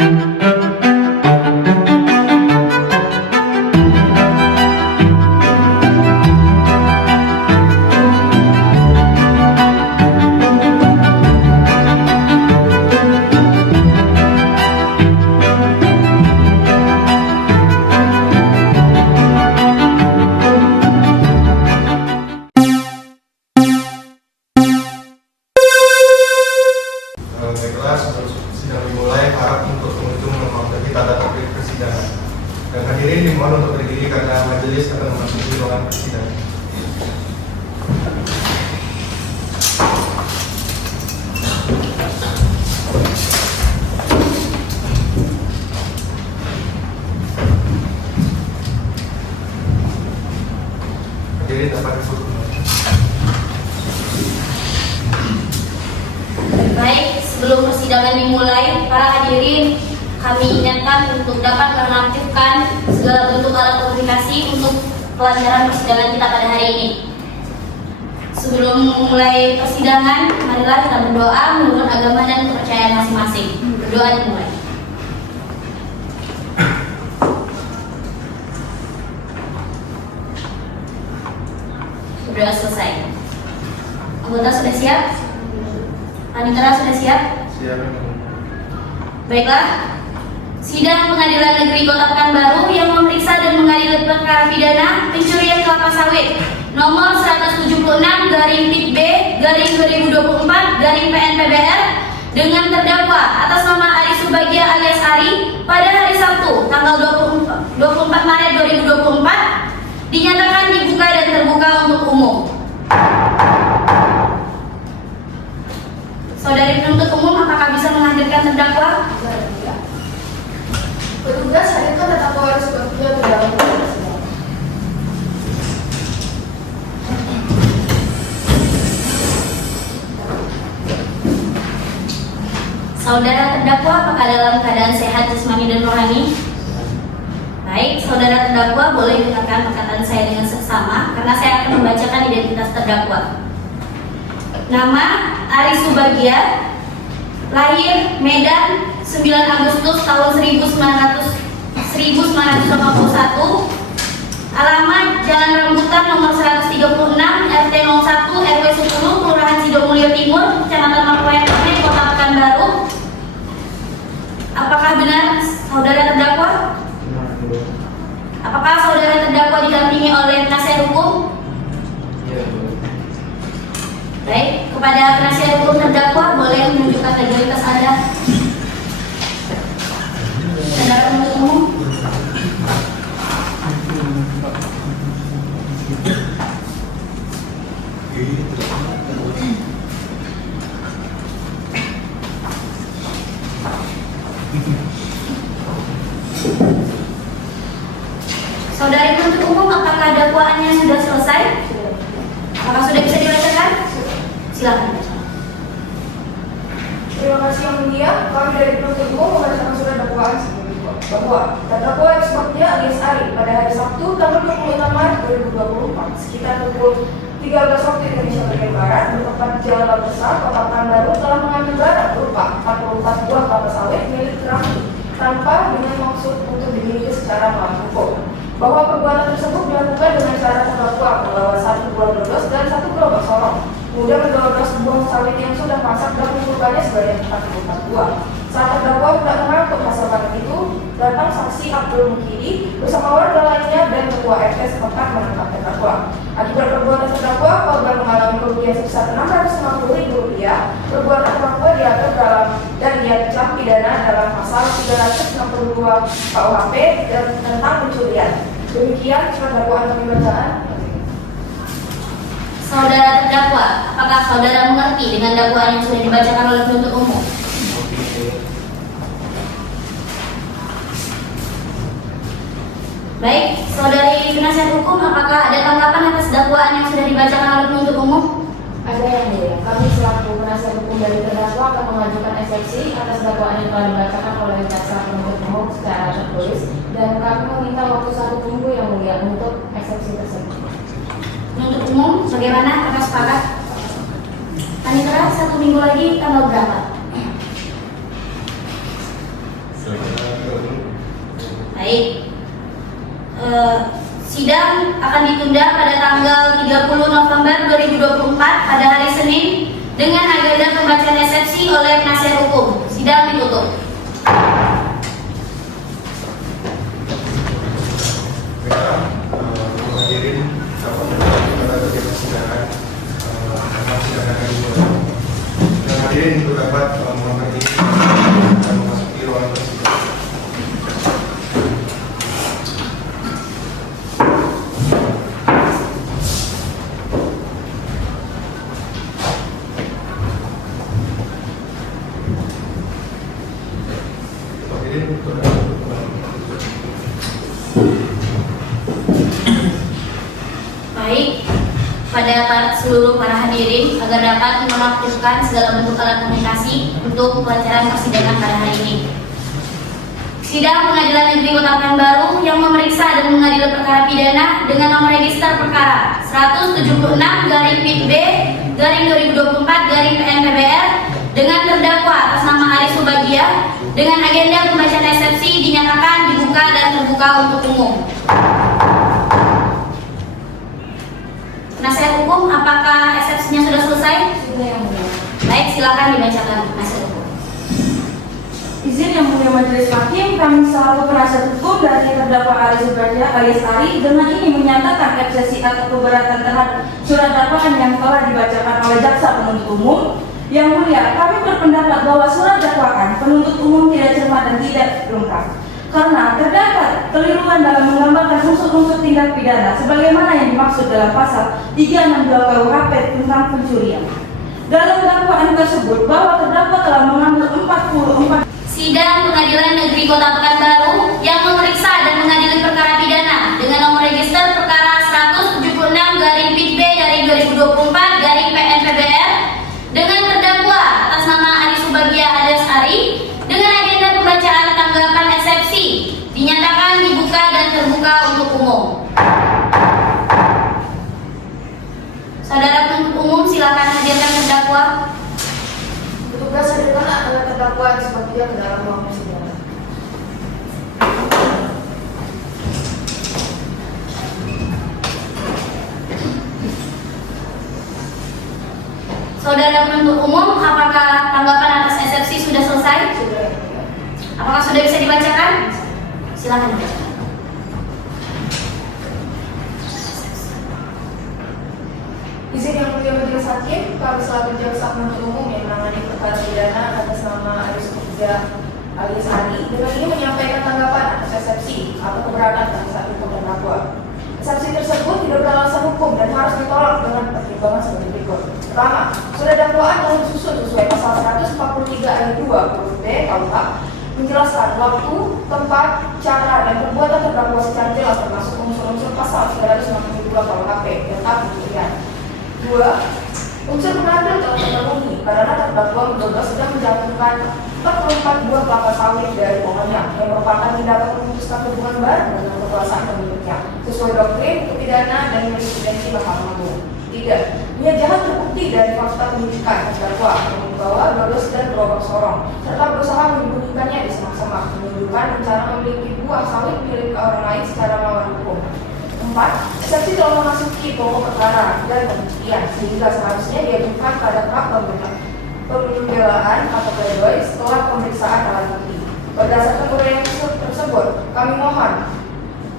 Baiklah, sidang dimulai. Harap untuk pengunjung mematuhi tata tertib persidangan. Dan hadirin dimohon untuk berdiri karena majelis akan memasuki ruangan persidangan. Hadirin dapat duduk. Baik, sebelum persidangan dimulai, para hadirin kami ingatkan untuk dapat menonaktifkan segala bentuk alat komunikasi untuk pelancaran persidangan kita pada hari ini. Sebelum memulai persidangan, marilah kita berdoa menurut agama dan kepercayaan masing-masing. Berdoa dimulai. Berdoa selesai. Anggota sudah siap? Panitera sudah siap? Siap. Baiklah, sidang Pengadilan Negeri Kota Pekanbaru yang memeriksa dan mengadili perkara pidana pencurian kelapa sawit nomor 176/B/2024/PN-PBR dengan terdakwa atas nama Ari Subagia alias Ari pada hari Sabtu tanggal 24 Maret 2024 dinyatakan dibuka dan terbuka untuk umum. Saudari penuntut umum, apakah bisa menghadirkan terdakwa? Petugas hadirkan terdakwa Ari Subagia ke dalam persidangan. Saudara terdakwa apakah dalam keadaan sehat jasmani dan rohani? Baik, saudara terdakwa boleh dengarkan perkataan saya dengan seksama karena saya akan membacakan identitas terdakwa. Nama Ari Subagia, lahir Medan 9 Agustus tahun 1981, alamat Jalan Rambutan nomor 136 RT 01 RW 10 Kelurahan Sidomulyo Timur, Kecamatan Mangkoyan Tengah, Kota Pekanbaru. Apakah benar saudara terdakwa? Apakah saudara terdakwa didampingi oleh penasihat hukum? Baik, kepada penasihat hukum terdakwa boleh menunjukkan legalitas Anda. Saudara penuntut umum. Saudari penuntut umum, apakah dakwaannya sudah selesai? Apakah sudah bisa dibacakan? Silakan. Terima kasih Yang Mulia, kami dari penuntut umum membacakan surat dakwaan bahwa terdakwa Ari Subagia alias Ari pada hari Sabtu tanggal 26 Maret 2024 sekitar pukul 13 waktu Indonesia bagian Barat bertempat di Jalan Laut Besar, Kota Pekanbaru telah mengambil barang berupa 44 buah kelapa sawit milik Rami tanpa dengan maksud untuk dimiliki secara melawan hukum. Bahwa perbuatan tersebut dilakukan dengan cara terdakwa membawa 1 buah dodos dan 1 gerobak sorong, kemudian mendobrak buah sawit yang sudah masak dan mengumpulkannya sebanyak 44 buah. Saat terdakwa tidak mengangkut hasil panen itu, datang saksi Abdul Mukidi bersama warga lainnya dan ketua RT setempat menangkap terdakwa. Akibat perbuatan terdakwa, korban mengalami kerugian sebesar Rp650.000. Perbuatan terdakwa diatur dalam dan diancam pidana dalam pasal 362 KUHP dan tentang pencurian. Demikian surat dakwaan kami bacaan. Saudara terdakwa, apakah saudara mengerti dengan dakwaan yang sudah dibacakan oleh penuntut umum? Baik, saudari penasihat hukum, apakah ada tanggapan atas dakwaan yang sudah dibacakan oleh penuntut umum? Ada Yang Mulia, kami selaku penasihat hukum dari terdakwa akan mengajukan eksepsi atas dakwaan yang telah dibacakan oleh jaksa penuntut umum secara tertulis dan kami meminta waktu 1 minggu Yang Mulia untuk eksepsi tersebut. Penuntut umum, bagaimana? Apakah sepakat? Panitera, 1 minggu lagi tanggal berapa? Baik. Sidang akan ditunda pada tanggal 30 November 2024 pada hari Senin dengan agenda pembacaan eksepsi oleh penasihat hukum. Sidang ditutup. Hadirin dapat pada kegiatan persidangan persidangan yang dimulai. Dan hadirin untuk dapat mengundurkan diri dan memasuki ruangan persidangan. Hadirin untuk dapat Baik, pada seluruh para hadirin agar dapat menonaktifkan segala bentuk alat komunikasi untuk kelancaran persidangan pada hari ini. Sidang Pengadilan Negeri Kota Pekanbaru yang memeriksa dan mengadili perkara pidana dengan nomor register perkara 176-PIB-2024-PN-PBR dengan terdakwa atas nama Aris Subagia dengan agenda pembacaan eksepsi dinyatakan dibuka dan terbuka untuk umum. Penasihat hukum, apakah eksepsinya sudah selesai? Sudah, yang mulia. Baik, silakan dibacakan penasihat hukum. Izin yang mulia majelis hakim, kami selaku penasihat hukum dari terdakwa Aris Subagia alias Ari dengan ini menyatakan eksepsi atau keberatan terhadap surat dakwaan yang telah dibacakan oleh jaksa penuntut umum. Yang mulia, kami berpendapat bahwa surat dakwaan penuntut umum tidak cermat dan tidak lengkap karena terdapat keliruan dalam menggambarkan unsur-unsur tindak pidana sebagaimana yang dimaksud dalam pasal 362 KUHP tentang pencurian. Dalam dakwaan tersebut bahwa terdakwa telah mengambil 44 Sidang Pengadilan Negeri Kota Pekanbaru yang memeriksa dan mengadili perkara pidana dengan nomor register perkara 176-PIB-2024-PN-PBR dengan terdakwa atas nama Aris Subagia alias Ari dengan agenda pembacaan tanggapan eksepsi dinyatakan dibuka dan terbuka untuk umum. Saudara penuntut umum, silakan hadirkan terdakwa. Petugas hadirkan adalah terdakwa Aris Subagia ke dalam ruang persidangan. Saudara penuntut umum, apakah tanggapan atas eksepsi sudah selesai? Sudah. Apakah sudah bisa dibacakan? Silakan dibacakan. Izin yang mulia majelis hakim, kami selaku jaksa penuntut umum yang menangani perkara pidana atas nama Aris Subagia alias Ari dengan ini menyampaikan tanggapan atas eksepsi atau keberatan terhadap hukum terdakwa. Eksepsi tersebut tidak beralasan hukum dan harus ditolak dengan pertimbangan sebagai berikut. Pertama, surat dakwaan telah disusun sesuai pasal 143 ayat 2 huruf D KUH menjelaskan waktu, tempat, cara, dan perbuatan terdakwa secara jelas termasuk unsur-unsur pasal 362 KUHP tentang pencurian. 2. Unsur pengadu telah terpenuhi karena terdakwa menduga sedang menjatuhkan 44 buah kelapa sawit dari pohonnya yang merupakan tindakan memutuskan hubungan baru dengan kekuasaan pemiliknya sesuai doktrin, pidana, dan jurisprudensi Mahkamah Agung. 3. Niat jahat terbukti dari fakta penyidikan terdakwa yang membawa dodos dan gerobak sorong serta berusaha menyembunyikannya di semak-semak menunjukkan rencana memiliki buah sawit milik orang lain secara melawan hukum. 4. Saksi telah memasuki pokok perkara dan pembuktian sehingga seharusnya diajukan pada hak pembelaan atau pledoi setelah pemeriksaan alat bukti. Berdasarkan uraian tersebut, kami mohon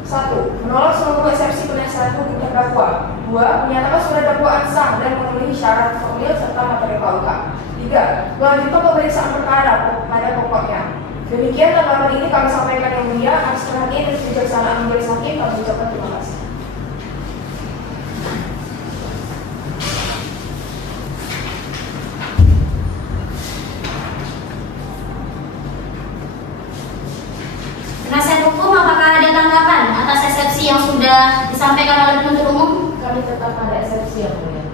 1. Menolak seluruh eksepsi penasihat hukum terdakwa. 2. Menyatakan surat dakwaan sah dan memenuhi syarat formil serta materi KUK. 3. Melanjutkan pemeriksaan perkara pada pokoknya. Demikian tanggapan ini kami sampaikan yang mulia. Atas perhatian dan kebijaksanaan majelis hakim kami ucapkan terima kasih. Penasihat hukum, apakah ada tanggapan atas eksepsi yang sudah disampaikan oleh penuntut umum? Kami tetap pada eksepsi yang mulia.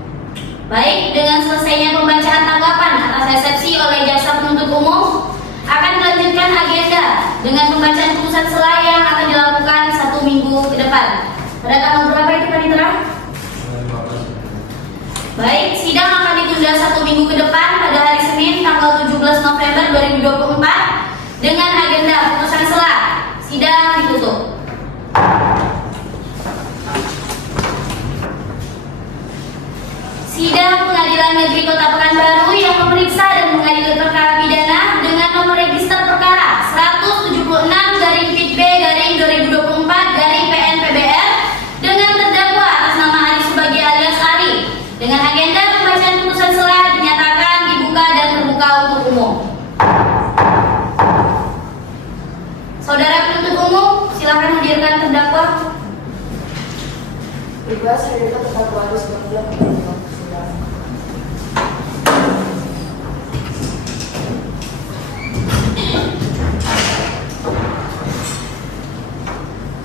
Baik, dengan selesainya pembacaan tanggapan atas eksepsi oleh jaksa penuntut umum, akan dilanjutkan agenda dengan pembacaan putusan sela yang akan dilakukan 1 minggu ke depan. Pada tanggal berapa itu Panitera? Baik, sidang akan ditunda 1 minggu ke depan pada hari Senin tanggal 17 November 2024 dengan agenda putusan sela. Sidang ditutup. Pengadilan Negeri Kota Pekanbaru yang memeriksa dan mengadili perkara pidana dengan nomor register perkara 176/B/2024/PN/PBR dengan terdakwa atas nama Ari Subagio alias Ari dengan agenda pembacaan putusan selah dinyatakan dibuka dan terbuka untuk umum. Saudara penuntut umum, silakan hadirkan terdakwa. Bebas hadirkan terdakwa Ari Subagio.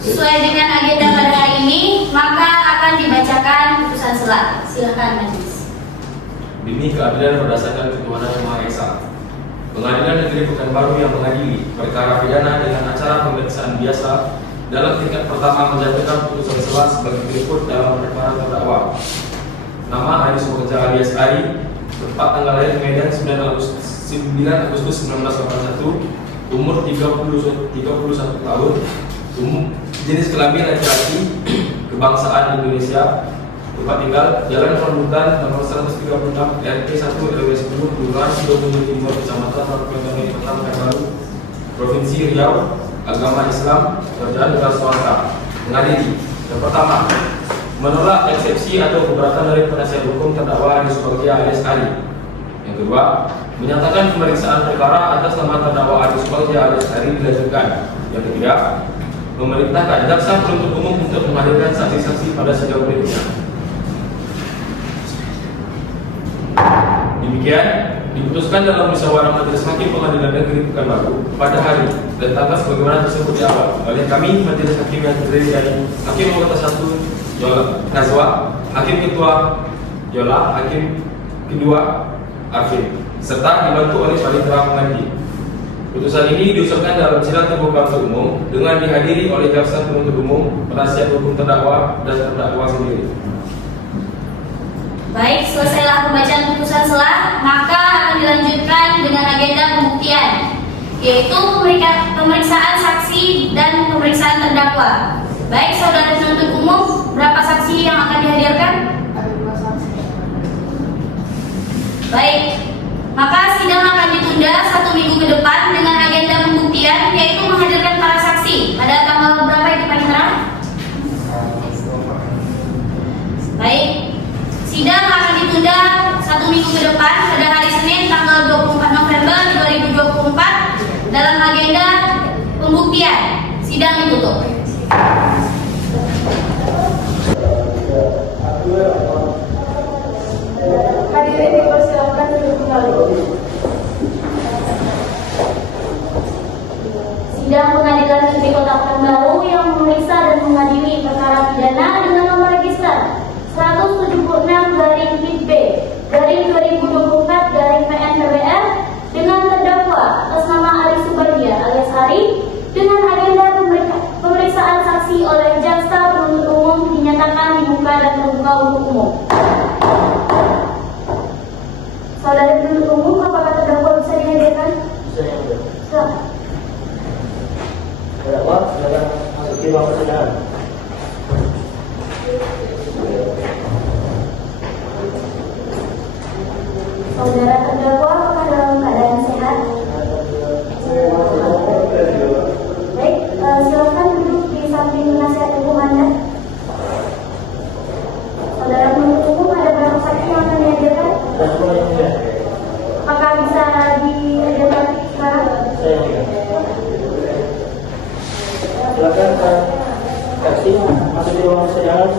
Sesuai dengan agenda pada hari ini, maka akan dibacakan putusan selah. Silakan majelis. Demi keadilan berdasarkan ketuhanan Yang Maha Esa. Pengadilan Negeri Pekanbaru yang mengadili perkara pidana dengan acara pemeriksaan biasa dalam tingkat pertama menjatuhkan putusan selah sebagai berikut dalam perkara terdakwa. Nama Ari Subagio alias Ari, tempat tanggal lahir Medan 9 Agustus 1981, umur 31 tahun, jenis kelamin laki-laki, kebangsaan Indonesia, tempat tinggal Jalan Rambutan nomor 136 RT 1 RW 10 Kelurahan Sidomundo Timur Kecamatan Kabupaten Pekanbaru, Provinsi Riau, agama Islam, kerjaan negara swasta. Mengadili yang pertama, menolak eksepsi atau keberatan dari penasihat hukum terdakwa Ari Subagio alias Ari. Yang kedua, menyatakan pemeriksaan perkara atas nama terdakwa Ari Subagio alias Ari dilanjutkan. Yang ketiga, memerintahkan jaksa penuntut umum untuk menghadirkan saksi-saksi pada sidang berikutnya. Demikian diputuskan dalam musyawarah Majelis Hakim Pengadilan Negeri Pekanbaru pada hari dan tanggal sebagaimana tersebut di awal oleh kami Majelis Hakim yang terdiri dari Hakim Anggota 1 Yola Nazwa, Hakim Ketua Yola, Hakim Kedua Arifin, serta dibantu oleh Panitera Pengadil. Putusan ini diusulkan dalam sidang terbuka untuk umum dengan dihadiri oleh jaksa penuntut umum, penasihat hukum terdakwa, dan terdakwa sendiri. Baik, selesailah pembacaan putusan selah, maka akan dilanjutkan dengan agenda pembuktian, yaitu pemeriksaan saksi dan pemeriksaan terdakwa. Baik, saudara penuntut umum, berapa saksi yang akan dihadirkan? Ada 2 saksi. Baik, maka sidang akan ditunda 1 minggu ke depan dengan agenda pembuktian, yaitu menghadirkan para saksi pada tanggal berapa itu Pak Indra? Baik, sidang akan ditunda 1 minggu ke depan pada hari Senin tanggal 24 November 2024 dalam agenda pembuktian. Sidang ditutup. Hadirin dipersilakan duduk kembali. Sidang Pengadilan Negeri Kota Pekanbaru yang memeriksa dan mengadili perkara pidana dengan nomor register 176/B/2024/PN/PBR dengan terdakwa atas nama Ari Subagio alias Ari dengan agenda pemeriksaan saksi oleh jaksa penuntut umum dinyatakan dibuka dan terbuka untuk umum. Saudara penuntut umum, apakah terdakwa bisa dihadirkan? Bisa yang mulia. Silakan. Terdakwa silakan masuki ruang persidangan. Saudara terdakwa apakah dalam keadaan sehat? Baik, silakan duduk di samping penasihat hukum Anda. Saudara penuntut umum, ada berapa saksi yang akan dihadirkan? Dan semua yang mulia. Apakah bisa dihadirkan sekarang? Saya yang mulia. Silakan saksi masuk di ruang persidangan.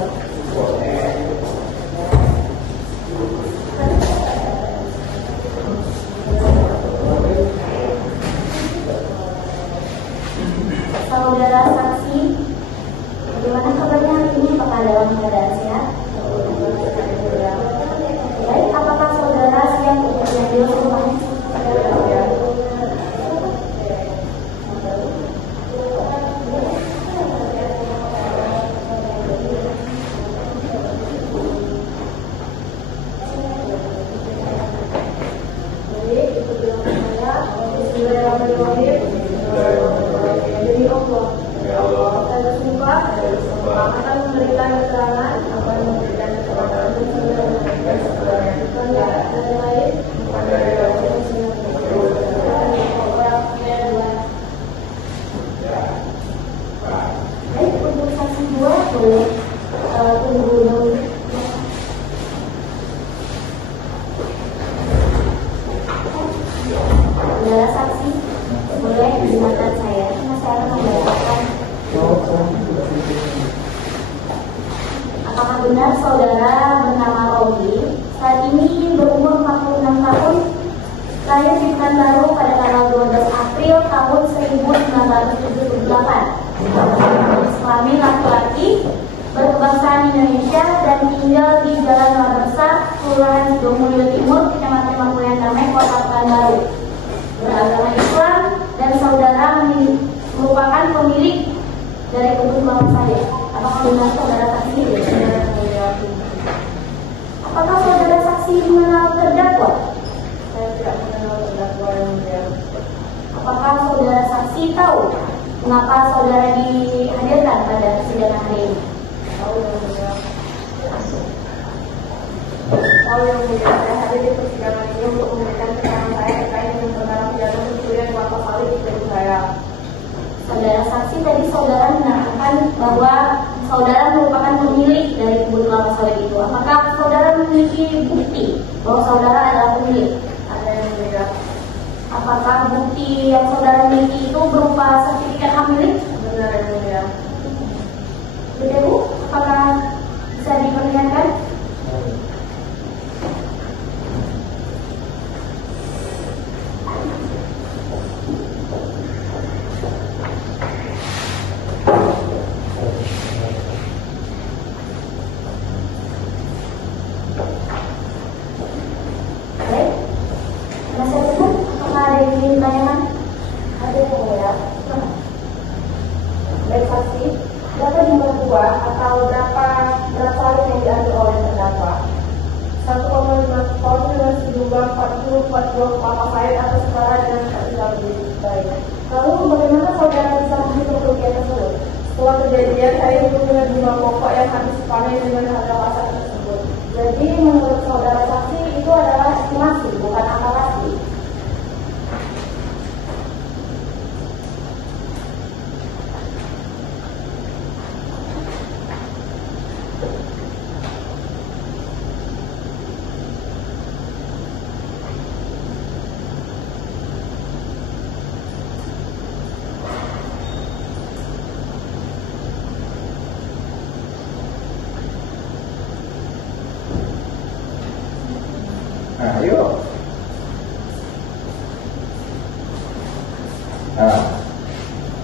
Saudara saksi, bagaimana kabarnya hari ini? Apakah dalam keadaan sehat? Baik, apakah saudara siap untuk diambil sumpahnya? Baik, ikuti saya. Bismillahirrahmanirrahim. Demi Allah, saya bersumpah akan memberikan keterangan tentang boleh tunggu dulu. Saudara saksi, boleh dengarkan saya, karena saya akan membacakan. Apakah benar saudara bernama Robi saat ini berumur 46 tahun, lahir di Pekanbaru pada tanggal 12 April tahun 1978, kelamin laki-laki, berkebangsaan Indonesia dan tinggal di Jalan Madrasah, Kelurahan Sidomulyo Timur, Kecamatan Mangkuyan Damai, Kota Pekanbaru. Beragama Islam dan saudara merupakan pemilik dari kebun kelapa sawit. Apakah benar saudara saksi? Apakah saudara saksi mengenal terdakwa? Saya tidak mengenal terdakwa yang mulia. Apakah saudara saksi tahu mengapa saudara dihadirkan pada persidangan hari ini? Tahu yang mulia. Tahu yang mulia. Saya hadir di persidangan ini untuk memberikan keterangan saya terkait dengan perkara pidana pencurian kelapa sawit di kebun saya. Saudara saksi tadi saudara menerangkan bahwa saudara merupakan pemilik dari kebun kelapa sawit itu. Apakah saudara memiliki bukti bahwa saudara adalah pemilik? Ada yang mulia. Apakah bukti yang saudara miliki itu berupa sertifikat hak milik? Benar yang mulia. Betul Bu? Apakah bisa diperlihatkan? Baik. Penasihat hukum, apakah ada yang ingin ditanyakan? Ada yang mulia. Baik saksi, dapat dibuat atau berapa berat sawit yang diambil oleh terdakwa? 1,5 ton dengan sejumlah 40 kelapa sawit atau setara dengan 4 lebih baik. Lalu bagaimana saudara bisa menghitung kerugian tersebut? Setelah kejadian, saya hitung dengan jumlah pokok yang habis panen dengan harga pasar tersebut. Jadi menurut saudara saksi itu adalah estimasi, bukan angka pasti. Nah, ayo. Nah,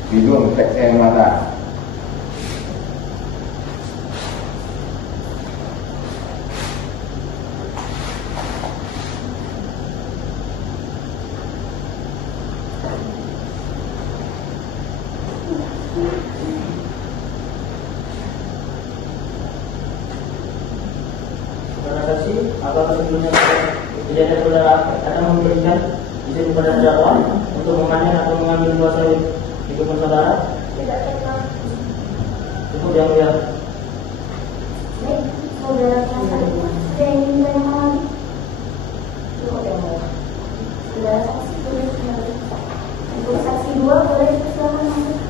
hidung, teks air mata. Saudara saksi, apakah sebelumnya kejadian saudara akan memberikan izin kepada terdakwa untuk memanen atau mengambil buah sawit di kebun saudara? Tidak pernah. Cukup yang mulia. Baik, saudara saksi, ada yang ingin ditanyakan lagi? Cukup yang mulia. Saudara saksi, boleh kembali. Untuk saksi 2, boleh silakan masuk.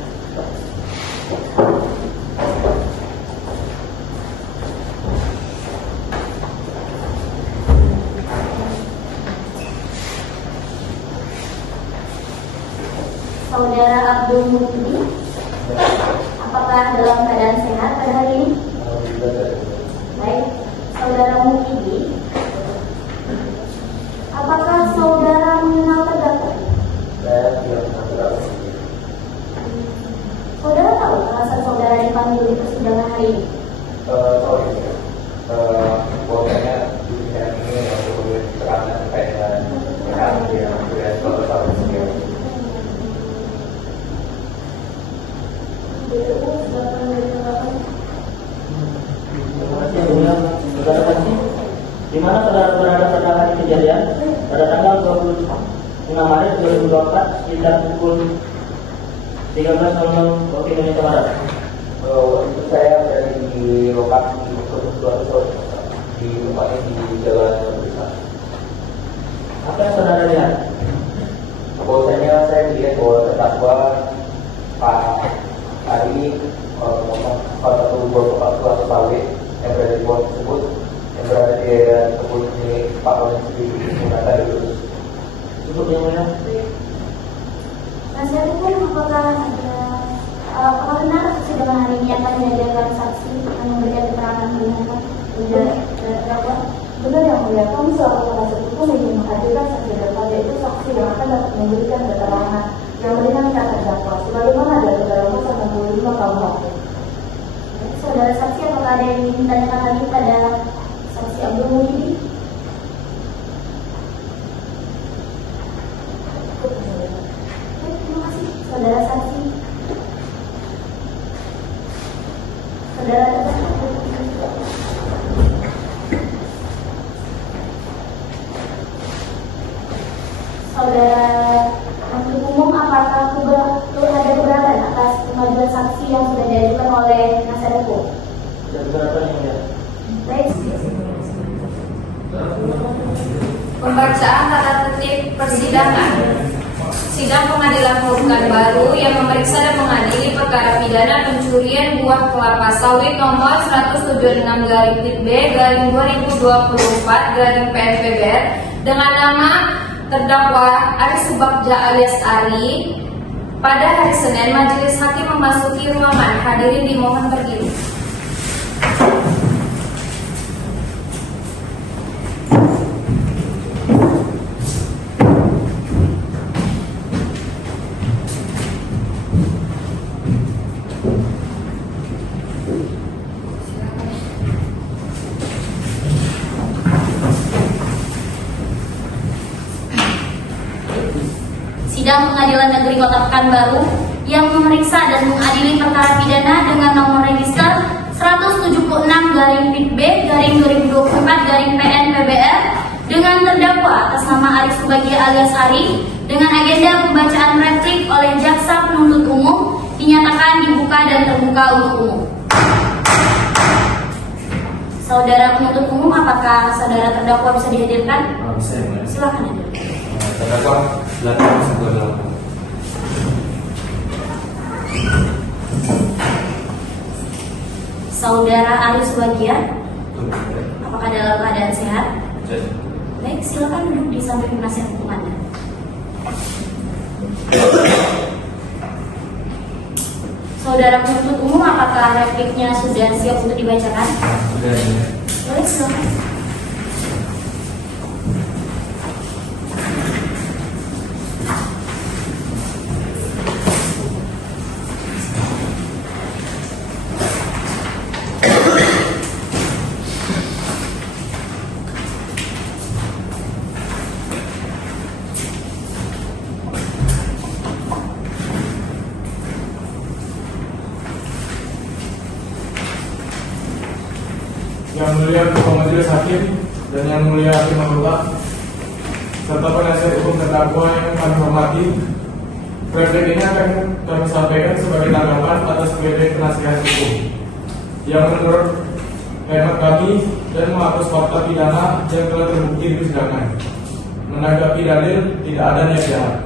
Saudara Abdul Mukidi, apakah dalam keadaan sehat pada hari ini? Baik, saudara Mukidi, apakah saudara mengenal terdakwa? Saya tidak mengenal. Saudara tahu alasan saudara dipanggil di persidangan hari ini? Sorry, bahwasanya di bidang ini untuk memberi keterangan terkait dengan perkara yang sudah suatu tahun sebelumnya. Terima kasih yang mulia. Saudara saksi, di mana saudara berada pada hari kejadian pada tanggal 26 Maret 2024 sekitar pukul 13.00 waktu Indonesia Barat. Waktu itu saya berada di lokasi suatu di tempatnya di Jalan Madrasah. Apa yang saudara lihat? Bahwasanya saya melihat bahwa terdakwa Pak Ari ngomong salah satu beberapa Apakah benar persidangan hari ini akan dihadirkan saksi yang memberikan keterangan meringankan terdakwa? Benar yang mulia, kami selaku penasihat hukum ingin menghadirkan saksi dakwah, yaitu saksi yang akan dapat memberikan keterangan yang meringankan terdakwa sebagaimana dari dalam pasal 65 KUHP. Saudara saksi, apakah ada yang ingin ditanyakan lagi pada saksi Abdul Muhyiddin? Terima kasih, saudara saksi. Saudara terdakwa. Saudara penuntut umum, apakah ada keberatan atas pengajuan saksi yang sudah diajukan oleh penasihat hukum? Tidak keberatan yang mulia. Baik. Pembacaan tata tertib persidangan. Sidang Pengadilan Perubahan Baru yang memeriksa dan mengadili perkara pidana pencurian buah kelapa sawit nomor 176/B/2024/PNPBR dengan nama terdakwa Aris Subagja alias Ari. Pada hari Senin, majelis hakim memasuki ruangan. Hadirin dimohon berdiri. Sidang Pengadilan Negeri Kota Pekanbaru yang memeriksa dan mengadili perkara pidana dengan nomor register 176/B/2024/PNPBR dengan terdakwa atas nama Aris Subagja alias Ari dengan agenda pembacaan replik oleh jaksa penuntut umum dinyatakan dibuka dan terbuka untuk umum. Saudara penuntut umum, apakah saudara terdakwa bisa dihadirkan? Bisa, ya. Silakan hadir. Terdakwa, silakan masuk ke dalam. Saudara Aris Subagja, apakah dalam keadaan sehat? Baik, silakan duduk di samping penasihat hukum Anda. Saudara penuntut umum, apakah repliknya sudah siap untuk dibacakan? Sudah, ya. Baik, silakan. Yang mulia Ketua Majelis Hakim dan yang mulia Hakim Anggota serta penasihat hukum terdakwa yang kami hormati, replik ini akan kami sampaikan sebagai tanggapan atas kritik penasihat hukum yang menurut hemat kami dan menghapus fakta pidana yang telah terbukti di persidangan. Menanggapi dalil tidak ada niat jahat.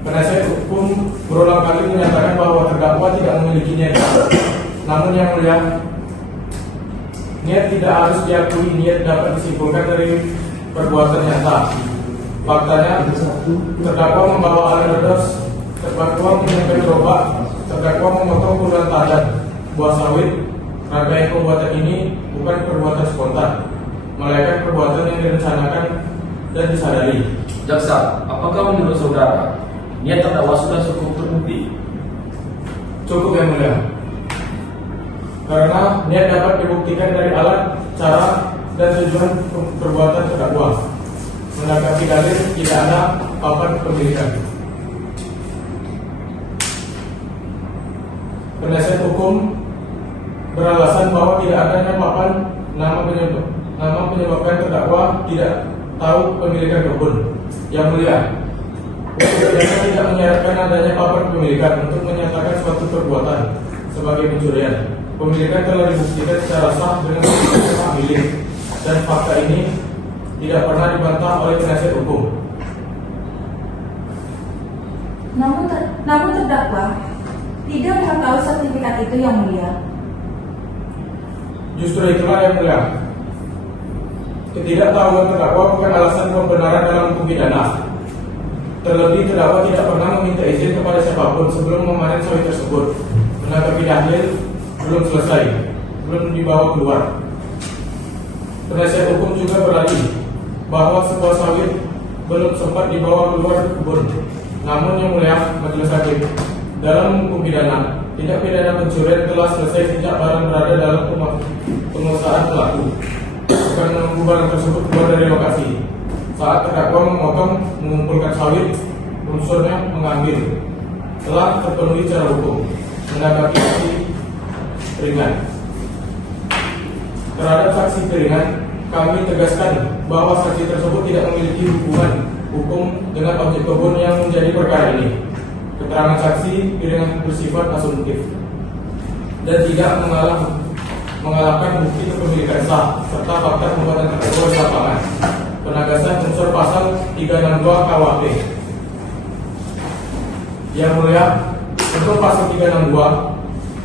Penasihat hukum berulang kali menyatakan bahwa terdakwa tidak memiliki niat jahat. Namun yang mulia, niat tidak harus diakui, niat dapat disimpulkan dari perbuatan nyata. Faktanya, terdakwa membawa alat ledos, terdakwa menyiapkan gerobak, terdakwa memotong puluhan padat buah sawit. Rangkaian perbuatan ini bukan perbuatan spontan, melainkan perbuatan yang direncanakan dan disadari. Jaksa, apakah menurut saudara niat terdakwa sudah cukup terbukti? Cukup yang mulia. Karena niat dapat dibuktikan dari alat, cara, dan tujuan perbuatan terdakwa. Menanggapi dalil tidak ada papan pemilikan. Penasihat hukum beralasan bahwa tidak adanya papan nama penyebabkan terdakwa tidak tahu pemilikan kebun. Yang mulia, pidana tidak menyarankan adanya papan pemilikan untuk menyatakan suatu perbuatan sebagai pencurian. Pemilikan telah dibuktikan secara sah dengan hak milik, dan fakta ini tidak pernah dibantah oleh penasihat hukum. Namun terdakwa tidak mengetahui sertifikat itu yang mulia. Justru itulah yang mulia. Ketidaktahuan terdakwa bukan alasan pembenaran dalam hukum pidana. Terlebih terdakwa tidak pernah meminta izin kepada siapapun sebelum memanen sawit tersebut. Menanggapi dalil belum selesai, belum dibawa keluar. Penasihat hukum juga beralih bahwa sebuah sawit belum sempat dibawa keluar kebun. Namun yang mulia majelis hakim, dalam hukum pidana, tindak pidana pencurian telah selesai sejak barang berada dalam penguasaan pelaku. Bukan menunggu barang tersebut keluar dari lokasi. Saat terdakwa memotong, mengumpulkan sawit, unsurnya mengambil, telah terpenuhi secara hukum. Menanggapi saksi ringan. Terhadap saksi ringan, kami tegaskan bahwa saksi tersebut tidak memiliki hubungan hukum dengan objek kebun yang menjadi perkara ini. Keterangan saksi ringan bersifat asumtif dan tidak mengalahkan bukti kepemilikan sah serta fakta pembuatan terdakwa di lapangan. Penegasan unsur pasal 362 KUHP. Yang mulia, untuk pasal 362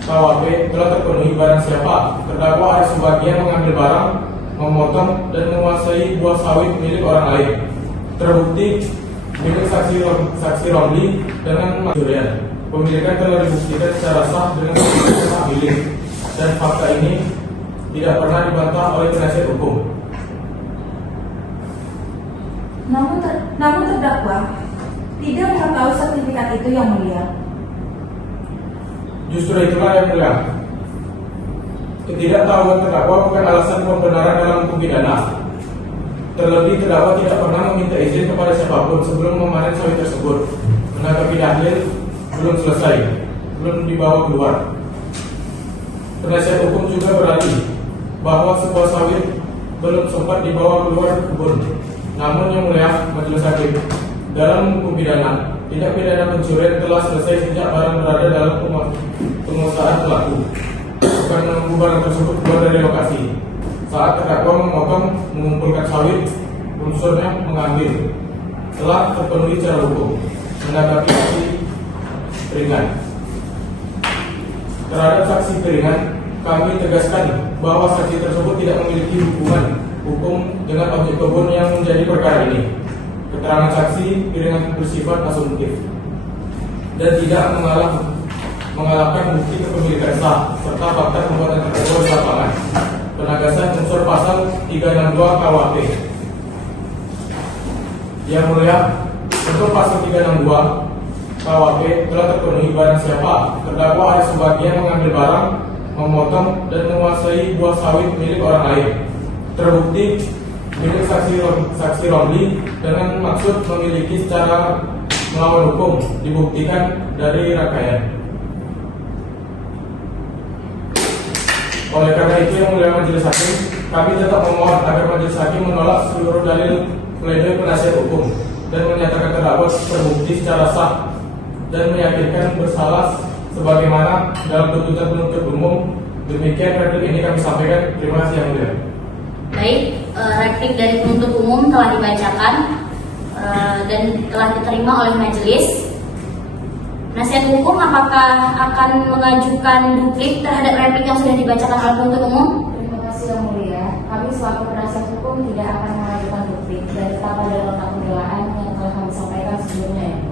KUHP telah terpenuhi barang siapa terdakwa ada sebagian mengambil barang, memotong dan menguasai buah sawit milik orang lain. Terbukti milik saksi Romli dengan pencurian. Pemilikan telah dibuktikan secara sah dengan hak milik dan fakta ini tidak pernah dibantah oleh penasihat hukum. Namun terdakwa tidak mengetahui sertifikat itu yang mulia. Justru itulah yang mulia. Ketidaktahuan terdakwa bukan alasan pembenaran dalam hukum pidana. Terlebih terdakwa tidak pernah meminta izin kepada siapapun sebelum memanen sawit tersebut. Menanggapi dalil belum selesai, belum dibawa keluar. Penasihat hukum juga beralih bahwa sebuah sawit belum sempat dibawa keluar kebun. Namun yang mulia majelis hakim, dalam hukum pidana, tindak pidana pencurian telah selesai sejak barang berada dalam penguasaan pelaku. Bukan menunggu barang tersebut keluar dari lokasi. Saat terdakwa memotong, mengumpulkan sawit, unsurnya mengambil, telah terpenuhi secara hukum. Menanggapi saksi ringan. Terhadap saksi ringan, kami tegaskan bahwa saksi tersebut tidak memiliki hubungan hukum dengan objek kebun yang menjadi perkara ini. Keterangan saksi ringan bersifat asumtif dan tidak mengalahkan bukti kepemilikan sah serta fakta pembuatan terdakwa di lapangan. Penegasan unsur pasal 362 KUHP. Yang mulia, untuk pasal 362 KUHP telah terpenuhi barang siapa terdakwa ada sebagian mengambil barang, memotong dan menguasai buah sawit milik orang lain. Terbukti milik saksi Romli dengan maksud memiliki secara melawan hukum dibuktikan dari rangkaian. Oleh karena itu yang mulia majelis hakim, kami tetap memohon agar majelis hakim menolak seluruh dalil pledoi penasihat hukum dan menyatakan terdakwa terbukti secara sah dan meyakinkan bersalah sebagaimana dalam tuntutan penuntut umum. Demikian replik ini kami sampaikan. Terima kasih yang mulia. Baik, replik dari penuntut umum telah dibacakan dan telah diterima oleh majelis. Penasihat hukum apakah akan mengajukan duplik terhadap replik yang sudah dibacakan oleh penuntut umum? Terima kasih yang mulia. Kami selaku penasihat hukum tidak akan mengajukan duplik dan tetap pada nota pembelaan yang telah kami sampaikan sebelumnya.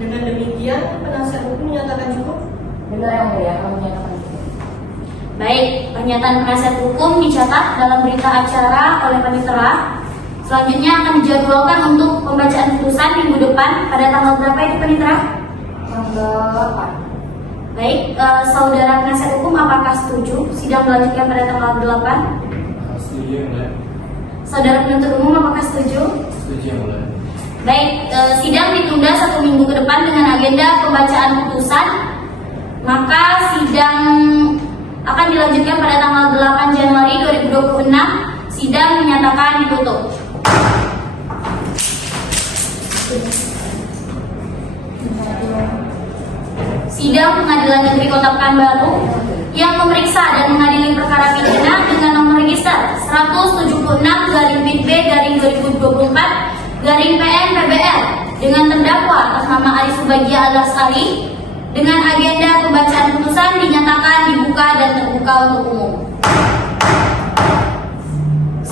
Dengan demikian penasihat hukum menyatakan cukup. Benar yang mulia, kami menyatakan cukup. Baik, pernyataan penasihat hukum dicatat dalam berita acara oleh panitera. Selanjutnya akan dijadwalkan untuk pembacaan putusan minggu depan pada tanggal berapa itu panitera? Tanggal 8. Baik, saudara penasihat hukum apakah setuju sidang dilanjutkan pada tanggal 8? Setuju yang mulia. Saudara penuntut umum apakah setuju? Setuju yang mulia. Baik, sidang ditunda 1 minggu ke depan dengan agenda pembacaan putusan. Maka sidang akan dilanjutkan pada tanggal 8 Januari 2026. Sidang menyatakan ditutup. Sidang Pengadilan Negeri Kota Pekanbaru yang memeriksa dan mengadili perkara pidana dengan nomor register 176/PB/2024/PN-PBL dengan terdakwa atas nama Ali Subagia Al-Lastari dengan agenda pembacaan putusan dinyatakan dibuka dan terbuka untuk umum.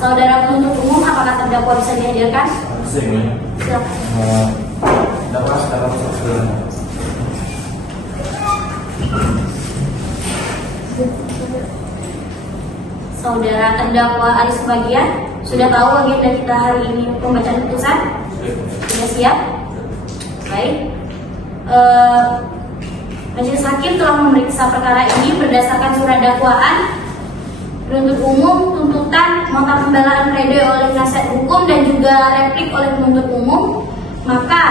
Saudara penuntut umum, apakah terdakwa bisa dihadirkan? Silakan. Silakan. Dapat dalam persidangan. Saudara terdakwa Aris Subagia, sudah tahu agenda kita hari ini pembacaan putusan? Sudah siap? Baik. Majelis Hakim telah memeriksa perkara ini berdasarkan surat dakwaan, penuntut umum, tuntutan, nota pembelaan pledoi oleh penasihat hukum dan juga replik oleh penuntut umum. Maka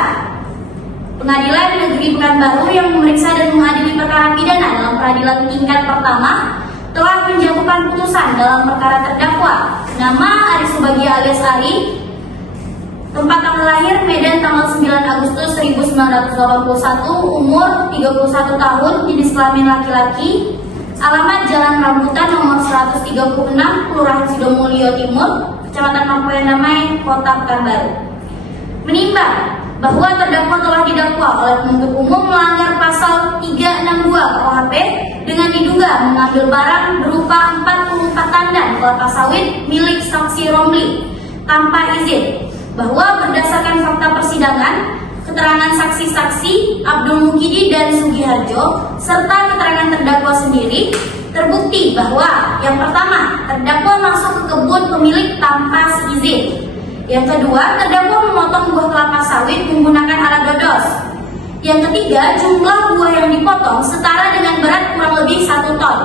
Pengadilan Negeri Pekanbaru yang memeriksa dan mengadili perkara pidana dalam peradilan tingkat pertama telah menjatuhkan putusan dalam perkara terdakwa nama Aris Subagia alias Ari, tempat tanggal lahir Medan tanggal 9 Agustus 1981, umur 31 tahun, jenis kelamin laki-laki, alamat Jalan Rambutan nomor 136, Kelurahan Sidomulyo Timur, Kecamatan Mangkoyan Damai, Kota Pekanbaru. Menimbang bahwa terdakwa telah didakwa oleh penuntut umum melanggar pasal 362 KUHP dengan diduga mengambil barang berupa 44 tandan kelapa sawit milik saksi Romli tanpa izin, bahwa berdasarkan fakta persidangan, keterangan saksi-saksi Abdul Mukidi dan Sugiharjo serta keterangan terdakwa sendiri, terbukti bahwa yang pertama, terdakwa masuk ke kebun pemilik tanpa seizin. Yang kedua, terdakwa memotong buah kelapa sawit menggunakan alat dodos. Yang ketiga, jumlah buah yang dipotong setara dengan berat kurang lebih 1 ton.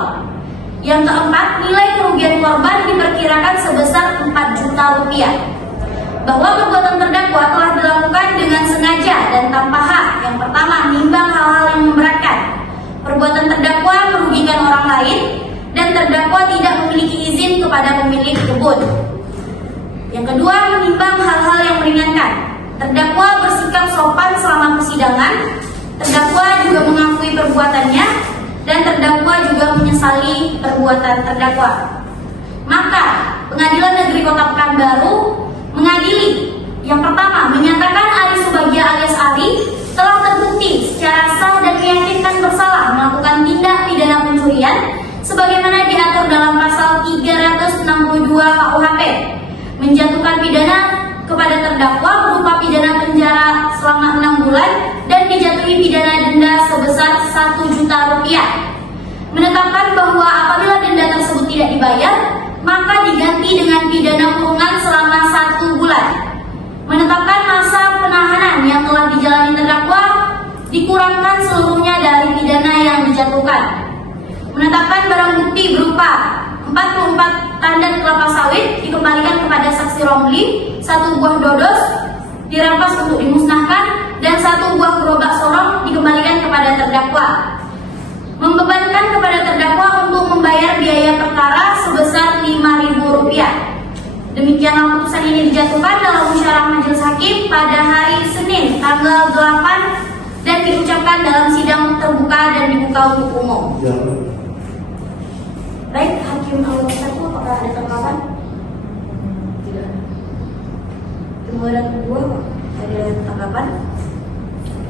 Yang keempat, nilai kerugian korban diperkirakan sebesar 4 juta rupiah. Bahwa perbuatan terdakwa telah dilakukan dengan sengaja dan tanpa hak. Yang pertama, menimbang hal-hal yang memberatkan. Perbuatan terdakwa merugikan orang lain dan terdakwa tidak memiliki izin kepada pemilik kebun. Yang kedua, menimbang hal-hal yang meringankan. Terdakwa bersikap sopan selama persidangan. Terdakwa juga mengakui perbuatannya dan terdakwa juga menyesali perbuatan terdakwa. Maka, Pengadilan Negeri Kota Pekanbaru mengadili yang pertama, menyatakan Aris Subagia alias Ari telah terbukti secara sah dan meyakinkan bersalah melakukan tindak pidana pencurian sebagaimana diatur dalam pasal 362 KUHP, menjatuhkan pidana kepada terdakwa berupa pidana penjara selama 6 bulan dan dijatuhi pidana denda sebesar 1 juta rupiah. Menetapkan bahwa apabila denda tersebut tidak dibayar, maka diganti dengan pidana kurungan selama 1 bulan. Menetapkan masa penahanan yang telah dijalani terdakwa dikurangkan seluruhnya dari pidana yang dijatuhkan. Menetapkan barang bukti berupa 44 tandan kelapa sawit dikembalikan kepada saksi Romli, 1 buah dodos dirampas untuk dimusnahkan, dan 1 buah gerobak sorong dikembalikan kepada terdakwa. Membebankan kepada terdakwa untuk membayar biaya perkara sebesar Rp5.000. Demikianlah putusan ini dijatuhkan dalam musyawarah majelis hakim pada hari Senin tanggal 8 dan diucapkan dalam sidang terbuka dan dibuka untuk umum. Baik, Hakim Al-Wasatu, apakah ada tanggapan? Tidak. Kedua dan kedua, ada tanggapan?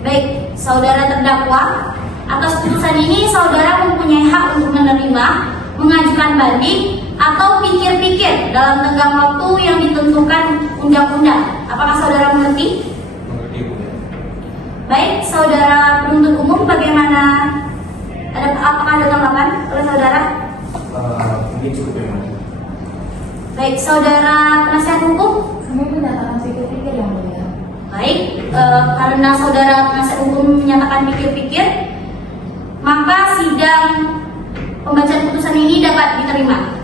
Baik, saudara terdakwa, atas putusan ini saudara mempunyai hak untuk menerima, mengajukan banding, atau pikir-pikir dalam tenggang waktu yang ditentukan undang-undang. Apakah saudara mengerti? Mengerti, Bu. Baik, saudara penuntut umum, bagaimana? Apakah ada tanggapan oleh saudara? Ini cukup ya, Mas. Baik, saudara penasihat hukum? Kami menyatakan pikir-pikir yang mulia. Baik, karena saudara penasihat hukum menyatakan pikir-pikir, maka sidang pembacaan putusan ini dapat diterima.